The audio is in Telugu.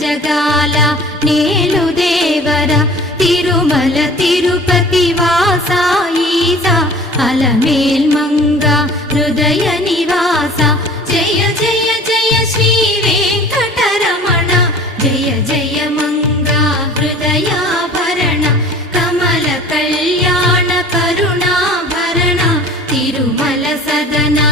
జగాల నేలు దేవర తిరుమల తిరుపతి వాసా ఈసా అలమేల్ మంగ హృదయ నివాస జయ జయ జయ శ్రీ వెంకటరమణ జయ జయ మంగ హృదయాభరణ కమల కళ్యాణ కరుణాభరణ తిరుమల సదనా